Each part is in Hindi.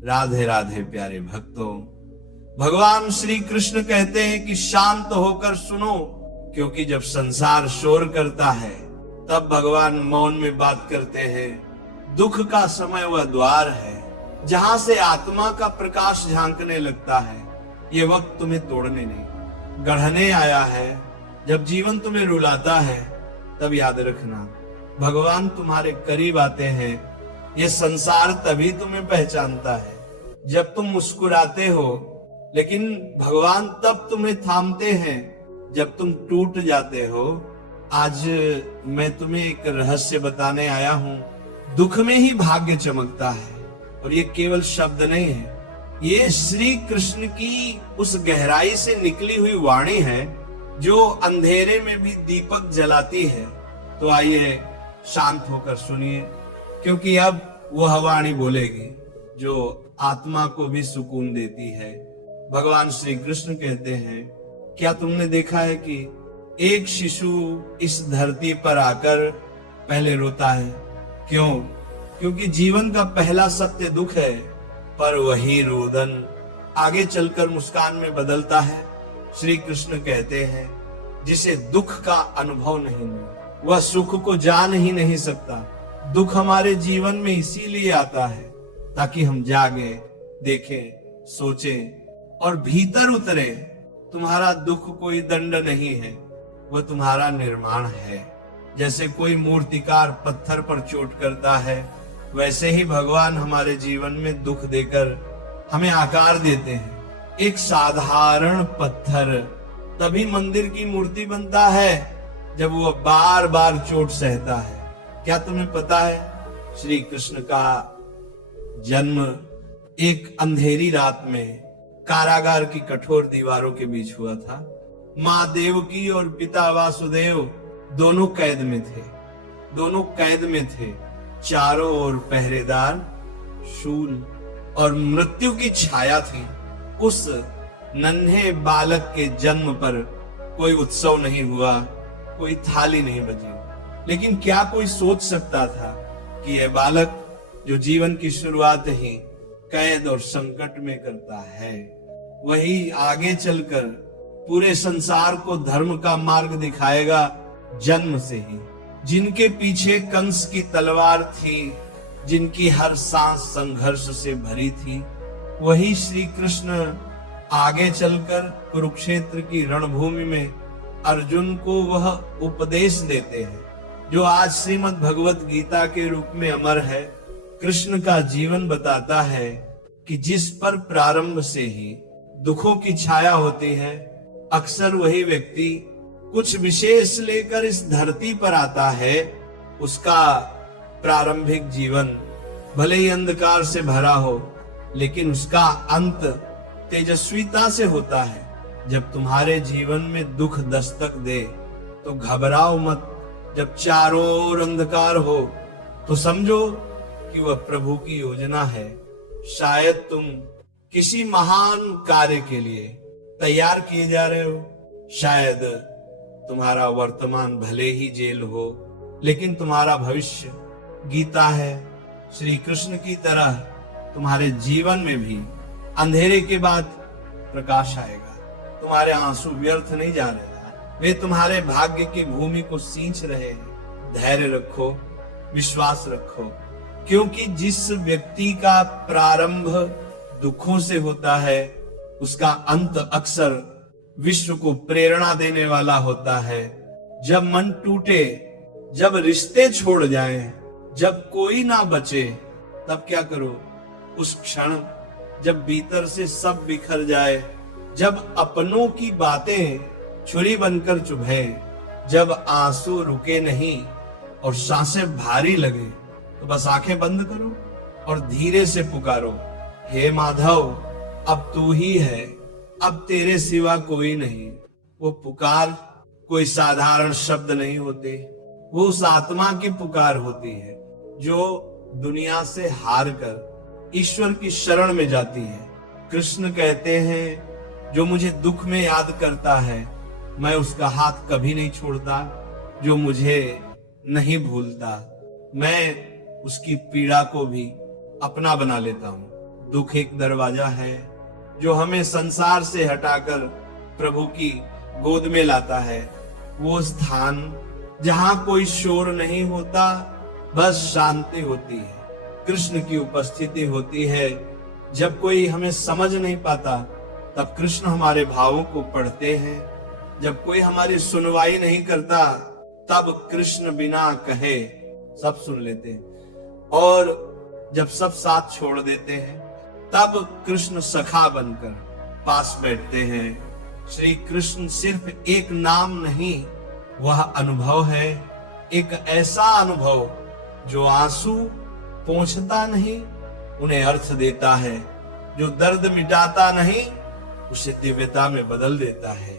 राधे राधे प्यारे भक्तों, भगवान श्री कृष्ण कहते हैं कि शांत होकर सुनो, क्योंकि जब संसार शोर करता है तब भगवान मौन में बात करते हैं। दुख का समय वह द्वार है जहां से आत्मा का प्रकाश झांकने लगता है। ये वक्त तुम्हें तोड़ने नहीं, गढ़ने आया है। जब जीवन तुम्हें रुलाता है तब याद रखना, भगवान तुम्हारे करीब आते हैं। ये संसार तभी तुम्हें पहचानता है जब तुम मुस्कुराते हो, लेकिन भगवान तब तुम्हें थामते हैं जब तुम टूट जाते हो। आज मैं तुम्हें एक रहस्य बताने आया हूं। दुख में ही भाग्य चमकता है, और ये केवल शब्द नहीं है, ये श्री कृष्ण की उस गहराई से निकली हुई वाणी है जो अंधेरे में भी दीपक जलाती है। तो आइए शांत होकर सुनिए, क्योंकि अब वह वाणी बोलेगी जो आत्मा को भी सुकून देती है। भगवान श्री कृष्ण कहते हैं, क्या तुमने देखा है कि एक शिशु इस धरती पर आकर पहले रोता है? क्यों? क्योंकि जीवन का पहला सत्य दुख है, पर वही रोदन आगे चलकर मुस्कान में बदलता है। श्री कृष्ण कहते हैं, जिसे दुख का अनुभव नहीं हुआ वह सुख को जान ही नहीं सकता। दुख हमारे जीवन में इसीलिए आता है ताकि हम जागे, देखें, सोचें और भीतर उतरे। तुम्हारा दुख कोई दंड नहीं है, वह तुम्हारा निर्माण है। जैसे कोई मूर्तिकार पत्थर पर चोट करता है, वैसे ही भगवान हमारे जीवन में दुख देकर हमें आकार देते हैं। एक साधारण पत्थर तभी मंदिर की मूर्ति बनता है जब वह बार बार चोट सहता है। क्या तुम्हें पता है, श्री कृष्ण का जन्म एक अंधेरी रात में कारागार की कठोर दीवारों के बीच हुआ था। माँ देवकी और पिता वासुदेव दोनों कैद में थे। दोनों कैद में थे। चारों ओर पहरेदार, शूल और मृत्यु की छाया थी। उस नन्हे बालक के जन्म पर कोई उत्सव नहीं हुआ, कोई थाली नहीं बजी। लेकिन क्या कोई सोच सकता था कि यह बालक जो जीवन की शुरुआत ही कैद और संकट में करता है, वही आगे चलकर पूरे संसार को धर्म का मार्ग दिखाएगा। जन्म से ही जिनके पीछे कंस की तलवार थी, जिनकी हर सांस संघर्ष से भरी थी, वही श्री कृष्ण आगे चलकर कुरुक्षेत्र की रणभूमि में अर्जुन को वह उपदेश देते हैं जो आज श्रीमद् भगवत गीता के रूप में अमर है। कृष्ण का जीवन बताता है कि जिस पर प्रारंभ से ही दुखों की छाया होती है, अक्सर वही व्यक्ति कुछ विशेष लेकर इस धरती पर आता है। उसका प्रारंभिक जीवन भले ही अंधकार से भरा हो, लेकिन उसका अंत तेजस्वीता से होता है। जब तुम्हारे जीवन में दुख दस्तक दे तो घबराओ मत। जब चारों ओर अंधकार हो तो समझो कि वह प्रभु की योजना है। शायद तुम किसी महान कार्य के लिए तैयार किए जा रहे हो। शायद तुम्हारा वर्तमान भले ही जेल हो, लेकिन तुम्हारा भविष्य गीता है। श्री कृष्ण की तरह तुम्हारे जीवन में भी अंधेरे के बाद प्रकाश आएगा। तुम्हारे आंसू व्यर्थ नहीं जा रहे, वे तुम्हारे भाग्य की भूमि को सींच रहे हैं। धैर्य रखो, विश्वास रखो, क्योंकि जिस व्यक्ति का प्रारंभ दुखों से होता है, उसका अंत अक्सर विश्व को प्रेरणा देने वाला होता है। जब मन टूटे, जब रिश्ते छोड़ जाएं, जब कोई ना बचे, तब क्या करो? उस क्षण जब भीतर से सब बिखर जाए, जब अपनों की बातें छुरी बनकर चुभे, जब आंसू रुके नहीं और सांसें भारी लगे, तो बस आंखें बंद करो और धीरे से पुकारो, हे माधव, अब तू ही है, अब तेरे सिवा कोई नहीं। वो पुकार कोई साधारण शब्द नहीं होते, वो उस आत्मा की पुकार होती है जो दुनिया से हार कर ईश्वर की शरण में जाती है। कृष्ण कहते हैं, जो मुझे दुख में याद करता है, मैं उसका हाथ कभी नहीं छोड़ता। जो मुझे नहीं भूलता, मैं उसकी पीड़ा को भी अपना बना लेता हूँ। दुख एक दरवाजा है जो हमें संसार से हटाकर प्रभु की गोद में लाता है। वो स्थान जहां कोई शोर नहीं होता, बस शांति होती है, कृष्ण की उपस्थिति होती है। जब कोई हमें समझ नहीं पाता तब कृष्ण हमारे भावों को पढ़ते हैं। जब कोई हमारी सुनवाई नहीं करता तब कृष्ण बिना कहे सब सुन लेते हैं। और जब सब साथ छोड़ देते हैं तब कृष्ण सखा बनकर पास बैठते हैं। श्री कृष्ण सिर्फ एक नाम नहीं, वह अनुभव है, एक ऐसा अनुभव जो आंसू पोंछता नहीं, उन्हें अर्थ देता है, जो दर्द मिटाता नहीं, उसे दिव्यता में बदल देता है।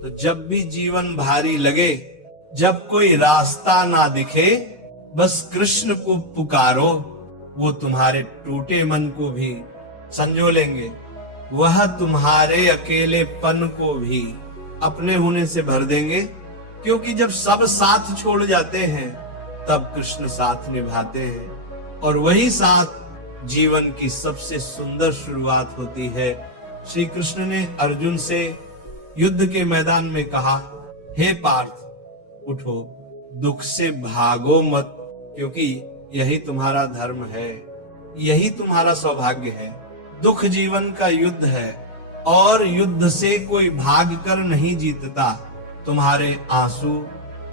तो जब भी जीवन भारी लगे, जब कोई रास्ता ना दिखे, बस कृष्ण को पुकारो, वो तुम्हारे टूटे मन को भी संजो लेंगे। वह तुम्हारे अकेलेपन को भी अपने होने से भर देंगे, क्योंकि जब सब साथ छोड़ जाते हैं तब कृष्ण साथ निभाते हैं, और वही साथ जीवन की सबसे सुंदर शुरुआत होती है। श्री कृष्ण ने अर्जुन से युद्ध के मैदान में कहा, हे पार्थ, उठो, दुख से भागो मत, क्योंकि यही तुम्हारा धर्म है, यही तुम्हारा सौभाग्य है। दुख जीवन का युद्ध है और युद्ध से कोई भाग कर नहीं जीतता। तुम्हारे आंसू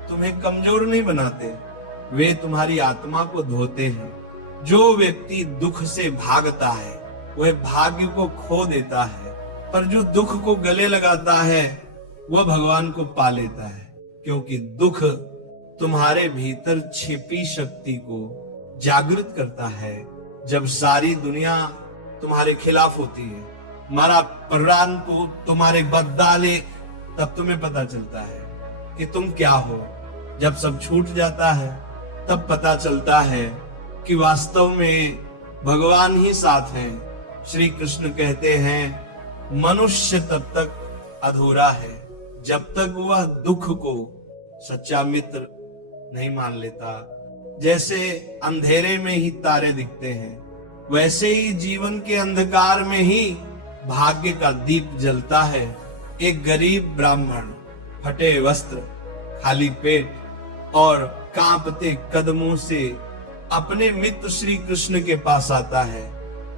तुम्हें कमजोर नहीं बनाते, वे तुम्हारी आत्मा को धोते हैं। जो व्यक्ति दुख से भागता है वह भाग्य को खो देता है, पर जो दुख को गले लगाता है वह भगवान को पा लेता है। क्योंकि दुख तुम्हारे भीतर छिपी शक्ति को जागृत करता है। जब सारी दुनिया तुम्हारे खिलाफ होती है, मारा प्राण को तुम्हारे बदले, तब तुम्हें पता चलता है कि तुम क्या हो। जब सब छूट जाता है तब पता चलता है कि वास्तव में भगवान ही साथ हैं। श्री कृष्ण कहते हैं, मनुष्य तब तक अधूरा है जब तक वह दुख को सच्चा मित्र नहीं मान लेता। जैसे अंधेरे में ही तारे दिखते हैं, वैसे ही जीवन के अंधकार में ही भाग्य का दीप जलता है। एक गरीब ब्राह्मण फटे वस्त्र, खाली पेट और कांपते कदमों से अपने मित्र श्री कृष्ण के पास आता है।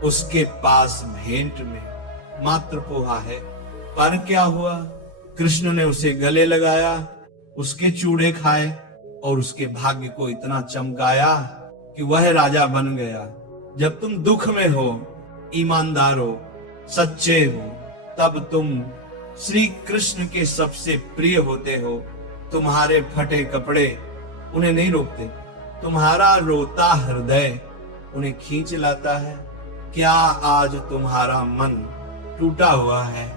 उसके पास भेंट में मात्र पोहा है, पर क्या हुआ, कृष्ण ने उसे गले लगाया, उसके चूड़े खाए और उसके भाग्य को इतना चमकाया कि वह राजा बन गया। जब तुम दुख में हो, ईमानदार हो, सच्चे हो, तब तुम श्री कृष्ण के सबसे प्रिय होते हो। तुम्हारे फटे कपड़े उन्हें नहीं रोकते, तुम्हारा रोता हृदय उन्हें खींच लाता है। क्या आज तुम्हारा मन टूटा हुआ है?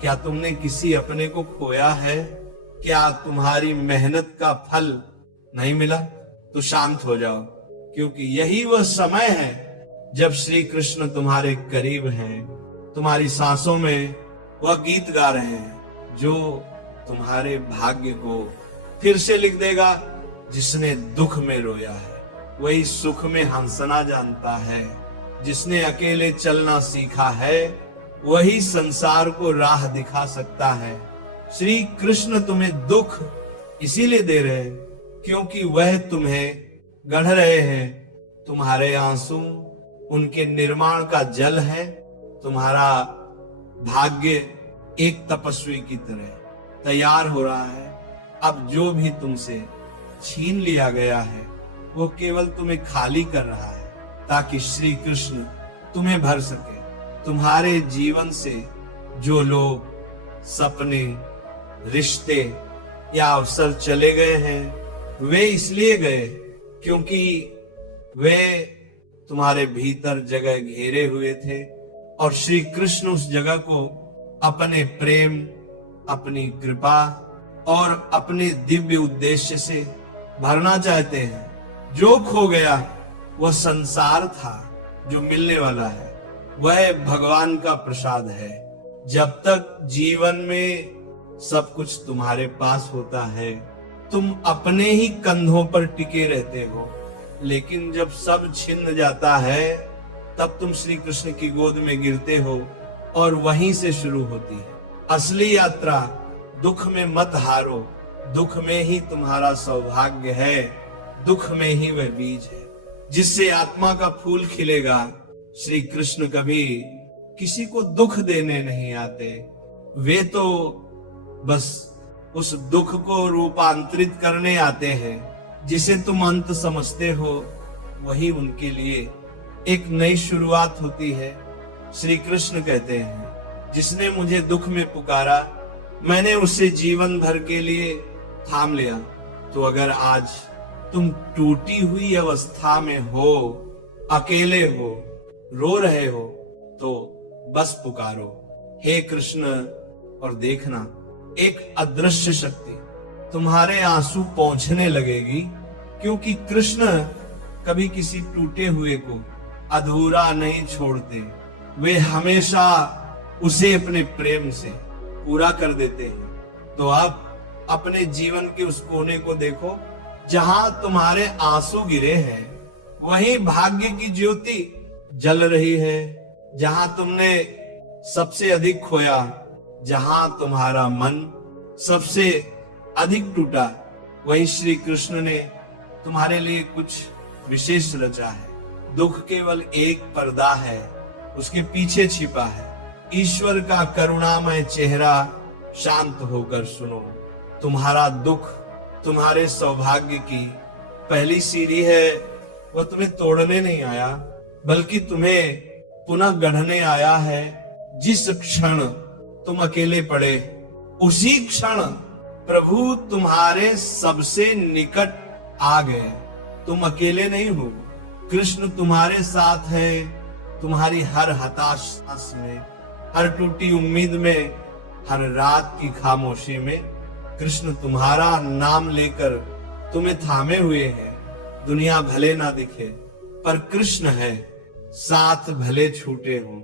क्या तुमने किसी अपने को खोया है? क्या तुम्हारी मेहनत का फल नहीं मिला? तो शांत हो जाओ, क्योंकि यही वह समय है जब श्री कृष्ण तुम्हारे करीब हैं। तुम्हारी सांसों में वह गीत गा रहे हैं जो तुम्हारे भाग्य को फिर से लिख देगा। जिसने दुख में रोया है वही सुख में हंसना जानता है। जिसने अकेले चलना सीखा है वही संसार को राह दिखा सकता है। श्री कृष्ण तुम्हें दुख इसीलिए दे रहे हैं क्योंकि वह तुम्हें गढ़ रहे हैं। तुम्हारे आंसू उनके निर्माण का जल है। तुम्हारा भाग्य एक तपस्वी की तरह तैयार हो रहा है। अब जो भी तुमसे छीन लिया गया है वो केवल तुम्हें खाली कर रहा है, ताकि श्री कृष्ण तुम्हें भर सके। तुम्हारे जीवन से जो लोग, सपने, रिश्ते या अवसर चले गए हैं, वे इसलिए गए क्योंकि वे तुम्हारे भीतर जगह घेरे हुए थे और श्री कृष्ण उस जगह को अपने प्रेम, अपनी कृपा और अपने दिव्य उद्देश्य से भरना चाहते हैं। जो खो गया वह संसार था, जो मिलने वाला है वह भगवान का प्रसाद है। जब तक जीवन में सब कुछ तुम्हारे पास होता है तुम अपने ही कंधों पर टिके रहते हो, लेकिन जब सब छिन जाता है तब तुम श्री कृष्ण की गोद में गिरते हो और वहीं से शुरू होती है असली यात्रा। दुख में मत हारो, दुख में ही तुम्हारा सौभाग्य है, दुख में ही वह बीज है जिससे आत्मा का फूल खिलेगा। श्री कृष्ण कभी किसी को दुख देने नहीं आते, वे तो बस उस दुख को रूपांतरित करने आते हैं। जिसे तुम अंत समझते हो वही उनके लिए एक नई शुरुआत होती है। श्री कृष्ण कहते हैं, जिसने मुझे दुख में पुकारा मैंने उसे जीवन भर के लिए थाम लिया। तो अगर आज तुम टूटी हुई अवस्था में हो, अकेले हो, रो रहे हो, तो बस पुकारो, हे कृष्ण, और देखना एक अदृश्य शक्ति तुम्हारे आंसू पहुंचने लगेगी। क्योंकि कृष्ण कभी किसी टूटे हुए को अधूरा नहीं छोड़ते, वे हमेशा उसे अपने प्रेम से पूरा कर देते हैं। तो आप अपने जीवन के उस कोने को देखो जहां तुम्हारे आंसू गिरे हैं, वहीं भाग्य की ज्योति जल रही है। जहां तुमने सबसे अधिक खोया, जहां तुम्हारा मन सबसे अधिक टूटा, वहीं श्री कृष्ण ने तुम्हारे लिए कुछ विशेष रचा है। दुख केवल एक पर्दा है, उसके पीछे छिपा है ईश्वर का करुणामय चेहरा। शांत होकर सुनो, तुम्हारा दुख तुम्हारे सौभाग्य की पहली सीढ़ी है। वह तुम्हें तोड़ने नहीं आया, बल्कि तुम्हें पुनः गढ़ने आया है। जिस क्षण तुम अकेले पड़े, उसी क्षण प्रभु तुम्हारे सबसे निकट आ गए। तुम अकेले नहीं हो, कृष्ण तुम्हारे साथ है। तुम्हारी हर हताश सांस में, हर टूटी उम्मीद में, हर रात की खामोशी में कृष्ण तुम्हारा नाम लेकर तुम्हें थामे हुए हैं। दुनिया भले ना दिखे, पर कृष्ण है। साथ भले छूटे हो,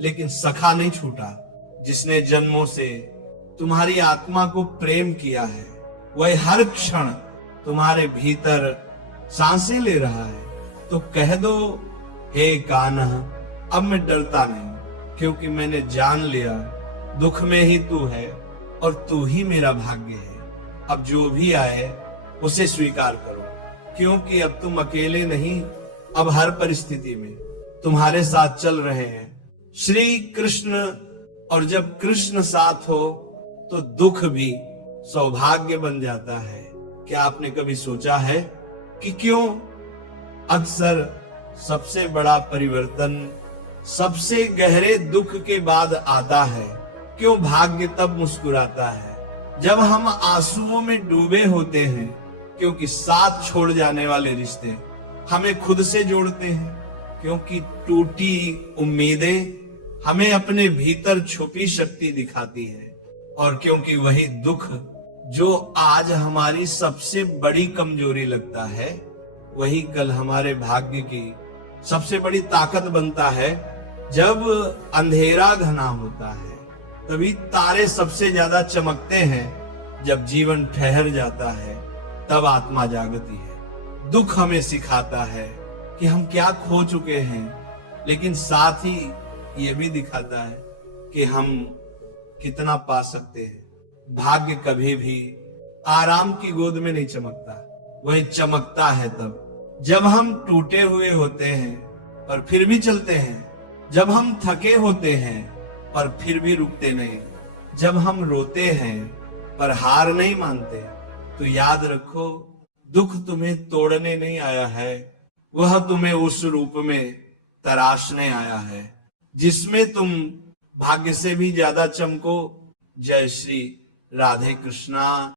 लेकिन सखा नहीं छूटा। जिसने जन्मों से तुम्हारी आत्मा को प्रेम किया है, वह हर क्षण तुम्हारे भीतर सांसें ले रहा है। तो कह दो, हे कान्हा, अब मैं डरता नहीं, क्योंकि मैंने जान लिया दुख में ही तू है और तू ही मेरा भाग्य है। अब जो भी आए उसे स्वीकार करो, क्योंकि अब तुम अकेले नहीं, अब हर परिस्थिति में तुम्हारे साथ चल रहे हैं श्री कृष्ण। और जब कृष्ण साथ हो तो दुख भी सौभाग्य बन जाता है। क्या आपने कभी सोचा है कि क्यों अक्सर सबसे बड़ा परिवर्तन सबसे गहरे दुख के बाद आता है? क्यों भाग्य तब मुस्कुराता है जब हम आंसुओं में डूबे होते हैं? क्योंकि साथ छोड़ जाने वाले रिश्ते हमें खुद से जोड़ते हैं। क्योंकि टूटी उम्मीदें हमें अपने भीतर छुपी शक्ति दिखाती है। और क्योंकि वही दुख जो आज हमारी सबसे बड़ी कमजोरी लगता है, वही कल हमारे भाग्य की सबसे बड़ी ताकत बनता है। जब अंधेरा घना होता है, तभी तारे सबसे ज्यादा चमकते हैं। जब जीवन ठहर जाता है, तब आत्मा जागती है। दुख हमें सिखाता है कि हम क्या खो चुके हैं, लेकिन साथ ही ये भी दिखाता है कि हम कितना पा सकते हैं। भाग्य कभी भी आराम की गोद में नहीं चमकता, वही चमकता है तब जब हम टूटे हुए होते हैं पर फिर भी चलते हैं, जब हम थके होते हैं पर फिर भी रुकते नहीं, जब हम रोते हैं पर हार नहीं मानते। तो याद रखो, दुख तुम्हें तोड़ने नहीं आया है, वह तुम्हें उस रूप में तराशने आया है जिसमें तुम भाग्य से भी ज्यादा चमको। जय श्री राधे कृष्णा।